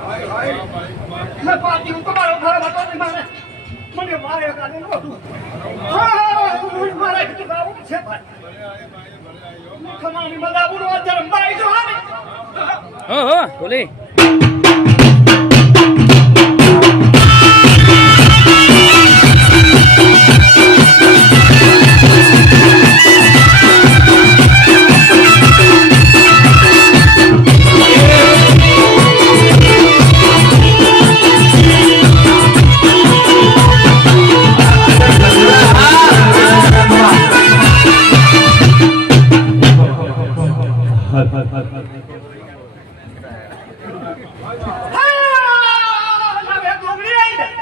मैं पार्टी को मारो मारो बता दे मारे મને મારે કાને નહોતું મારે કે બાબુ છે ભાઈ ખમાની મદાબુ નો જન્મ ભાઈ જો હાને હો બોલે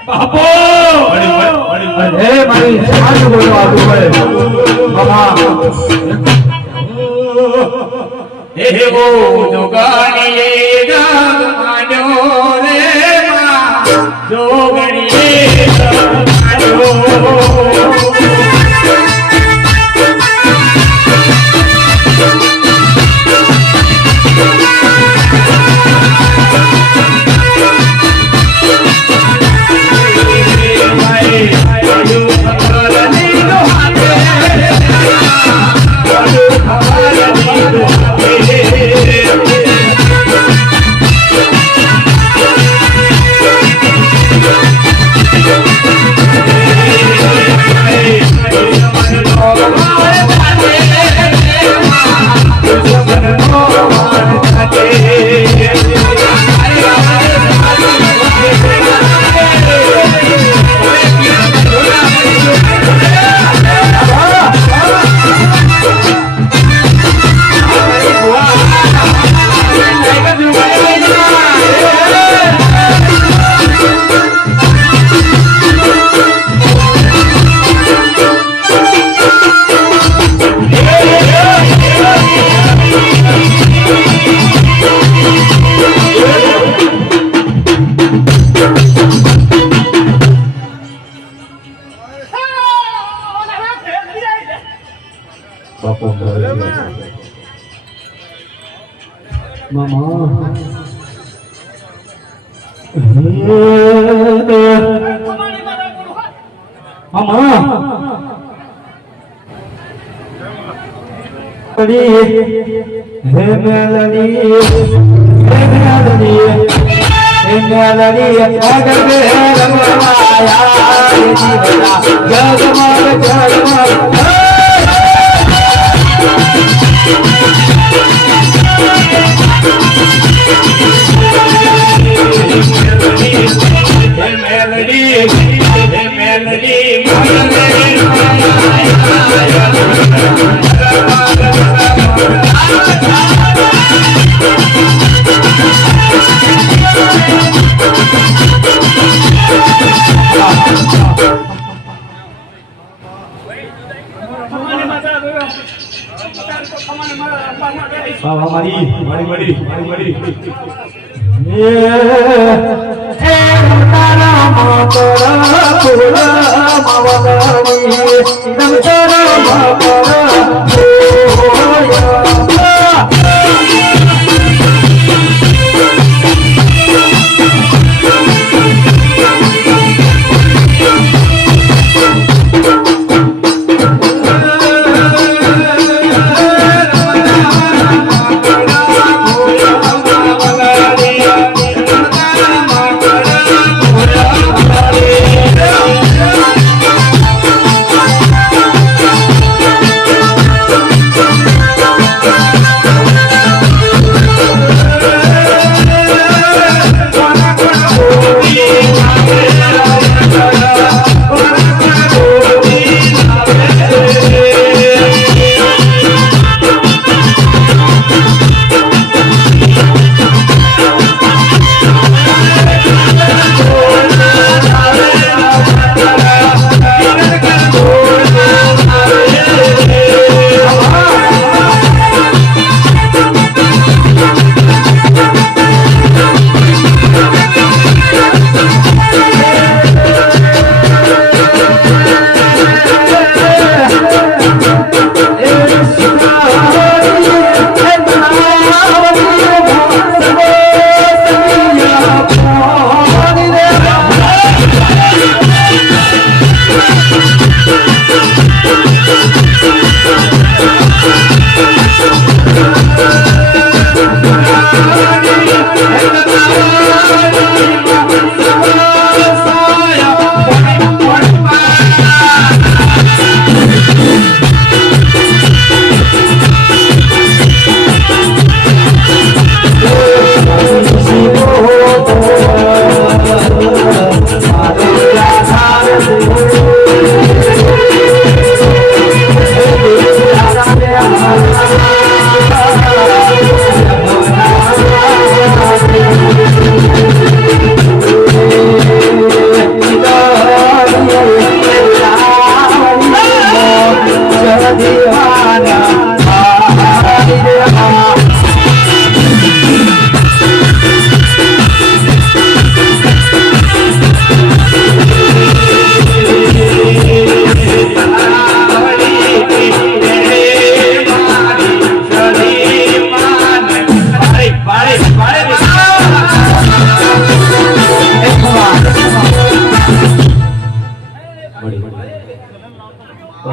બાપો અરે મારી સાથ બોલો આદુ ભાઈ બાબા હે વો જોગાણી ગામ માનો રે મા જોગણી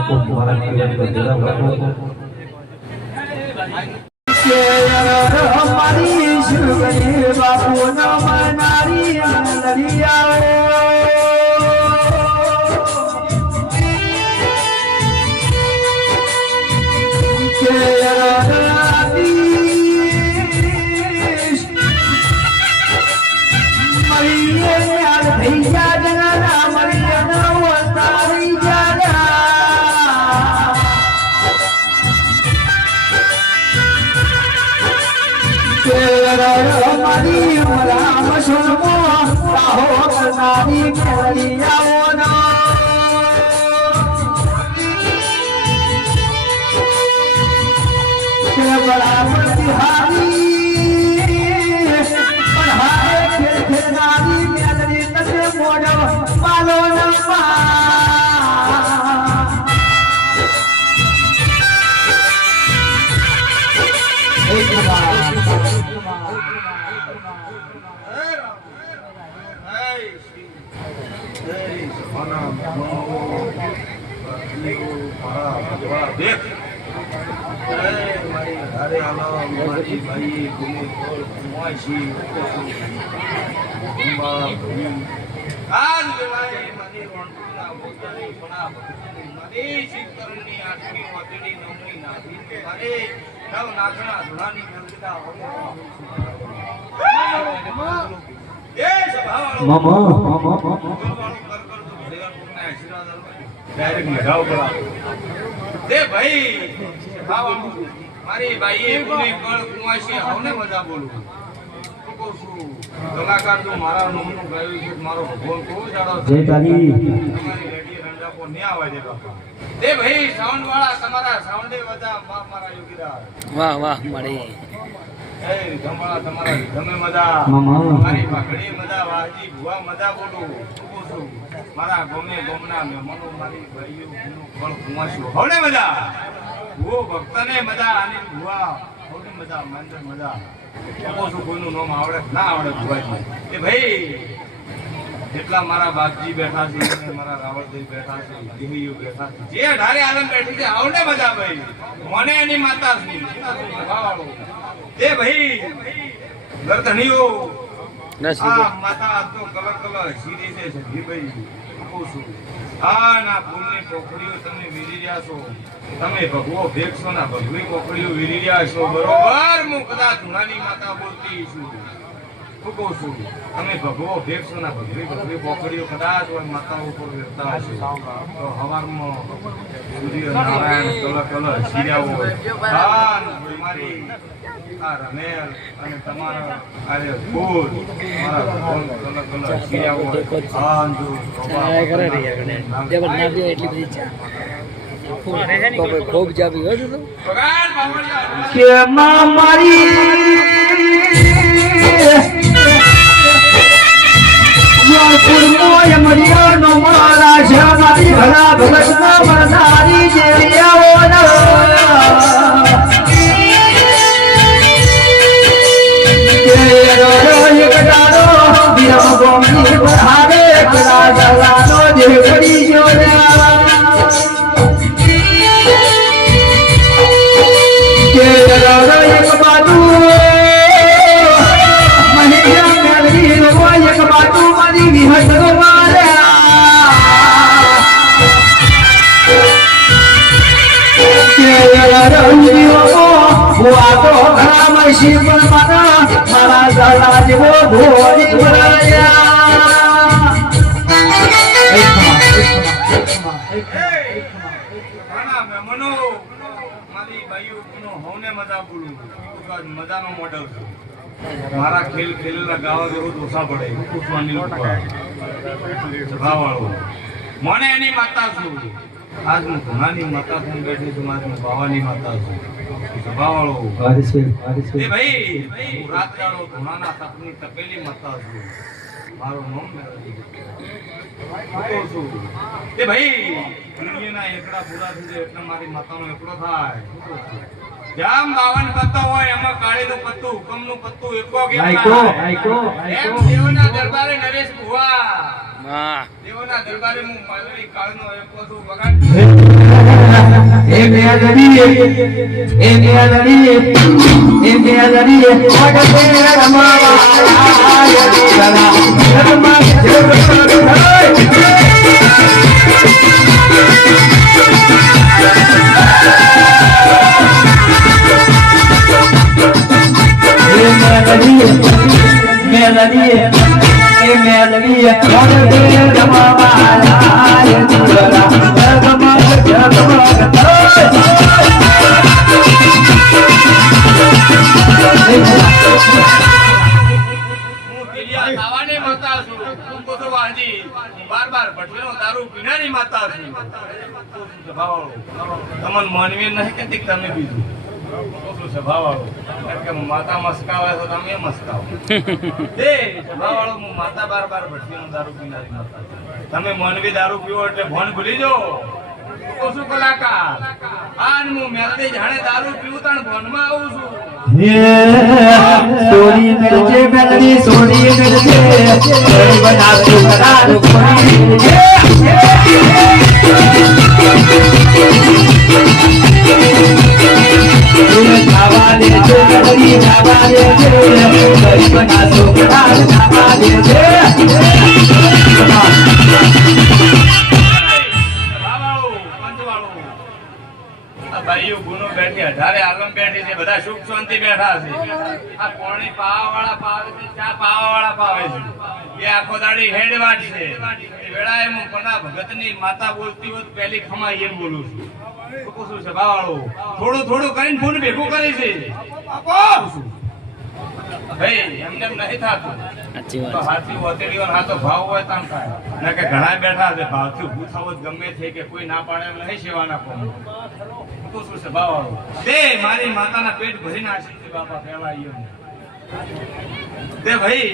બાપુ મારા જીવન બદલા બાપુ મારી શુગરી બાપુ ન મનારી મારી રામ સુરમો રાહો કરનારી કેળિયાઓનો કે બરાબર બિહારી પણ હારે ખેલનારી મેલડી તને મોઢ પાલો ન મારી બાઈએ બોલી કળ કુવાસી આવને મજા બોલું કલાકાર તો મારા નામનું ગાયું છે મારો ભગવાન કોઈ જાડો જય તારી તમારી રેડી રંજાપો ન આવે દે બાપા દે ભાઈ સાઉન્ડ વાળા તમારા સાઉન્ડે વજા મારા યોગીદાર વાહ વાહ મળી એ ધમવાળા તમારા ગમે મજા મામા મારી પાઘડી મજા વાજી ભુવા મજા બોલું છું મારા ગમે ગમના મનો મારી ભાઈઓ કળ કુવાસી આવને મજા ઓ ભક્તને મજા આની ભુવા આવને મજા મંદર મજા કોઈનું નામ આવડે ના આવડે ભુવાજી એ ભાઈ એટલા મારા બાપજી બેઠા છે મારા રાવળભાઈ બેઠા છે દેવીઓ બેઠા છે જે ધારે આલમ બેઠી છે આવને મજા ભાઈ મને એની માતા છે એ ભાઈ ગરધણીઓ આ માતા તો કલર કલર સીધી છે ભાઈ કહું છું આ ના ફૂલની પોખડીઓ તમે વીરી રહ્યા છો તમે ભગવો ભેગશો ના ભગવી પોખડીઓ વીરી રહ્યા છો બરોબર હું કદાચ નાની માતા બોલતી છું શું કહું છું તમે ભગવો ભેગશો ના ભગવી પોખડીઓ કદાચ માતા ઉપર વેરતા હશે તો હવારમાં સૂર્ય નારાયણ કલર કલર શીર્યા હોય મારી આ રમેલ અને તમારા આરે ફૂલ મારા ભગવાન કલર કલર શીર્યા હોય આંજુ એટલી બધી ચા ખૂબ જાવી હોય તો કે મારી પૂર્ણોય મરિયાનો મારા છે મારી ભલા ભગતના મરનારી જેવિયાઓનો કે રોય કટારો બિરમ ગોમની બહારે કરા જવાનો જે પડી જોયા કે રોય એક બાજુ મહિયા મેલડી રોય એક બાજુ મારી વિહત માર્યા કે રંગીઓ હુઆ તો ઘરામ શિવ મારા મારા દાદા જેવો ભોળી ભરાયા મનો મારી બાઈઓ હવને મજા બોલું મજાનો મોડલ છું મારા ખેલ ખેલેલા ગાવા રોજ ઓછા પડે પૂછવાની સભાવાળો મને એની માતા છું આજ હું ઘણાની માતા છું બેઠી છું આજ હું બાવાની માતા છું સભાવાળો એ ભાઈ હું રાત દાડો ઘણાના તપની તપેલી માતા છું મારું નામ છું એ ભાઈ દુનિયાના એકડા પૂરા થઈ જાય એટલે મારી માતાનો એકડો થાય જામ 52 પત્તો હોય એમાં કાળીનું પત્તું હુકમનું પત્તું એકો કેમ એમ દેવના દરબારે નરેશ ભુવા દેવના દરબારે હું માલવી કાળનો એકો છું વગાડ હું તિલિયા તાવાની માતા છું. તું કોસો વાજી. બાર બાર ભટકેલો દારૂ પીનારી માતા છું. સ્વભાવવાળો. તમને માનવી નહીં કહેતી કે તમે બીજું. કોસો સ્વભાવવાળો. કારણ કે માતા મસ્કાવે તો તમે મસ્કાવો. એ સ્વભાવવાળો હું માતા બાર બાર ભટકેલો દારૂ પીનારી માતા છું. તમે માનવી દારૂ પીવો એટલે ભણ ભૂલી જાઓ. કોશું કલાકાર. આન હું મેલડી જાણે દારૂ પીવું તાણ ભણમાં આવું છું. સોરી મેલજે મેલડી સોરી મેલજે બના સુકરાર ખાવા દે છે મેલડી ખાવા દે છે બના સુકરાર ખાવા દે છે ભાઈઓ ગુનો બેઠી 18 આલમ બેઠી છે બધા સુખ શાંતિ બેઠા છે આ કોણી પાવાવાળા પાવે છે ચા પાવાવાળા પાવે છે એ આખો દાડી હેડવાટ છે એ વેળાએ હું પના ભગતની માતા બોલતી હોત પહેલી ખમાઈ એમ બોલું છું શું છે ભાવાળો થોડું થોડું કરીને ફૂન ભેગું કરે છે ભાઈ એમને નહીં થાતું સાચી તો વાત હાથી હોતેડીઓ હાથો ભાવ હોય તામ થાય ના કે ઘણા બેઠા છે ભાવથી ઊભું થવું જ ગમે છે કે કોઈ ના પાડે એમ નહીં સેવાના કોમ તો શું છે ભાવાળો દે મારી માતાના પેટ ભરીને આશીષ છે બાપા પહેલા આવ્યો દે ભાઈ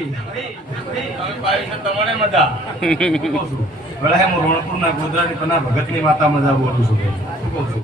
તમે પાડી છે તમારે મજા શું કહું છું ભલે હું રોણપુરના ગોધરાની પના ભગતની માતા મજા બોલું છું શું કહું છું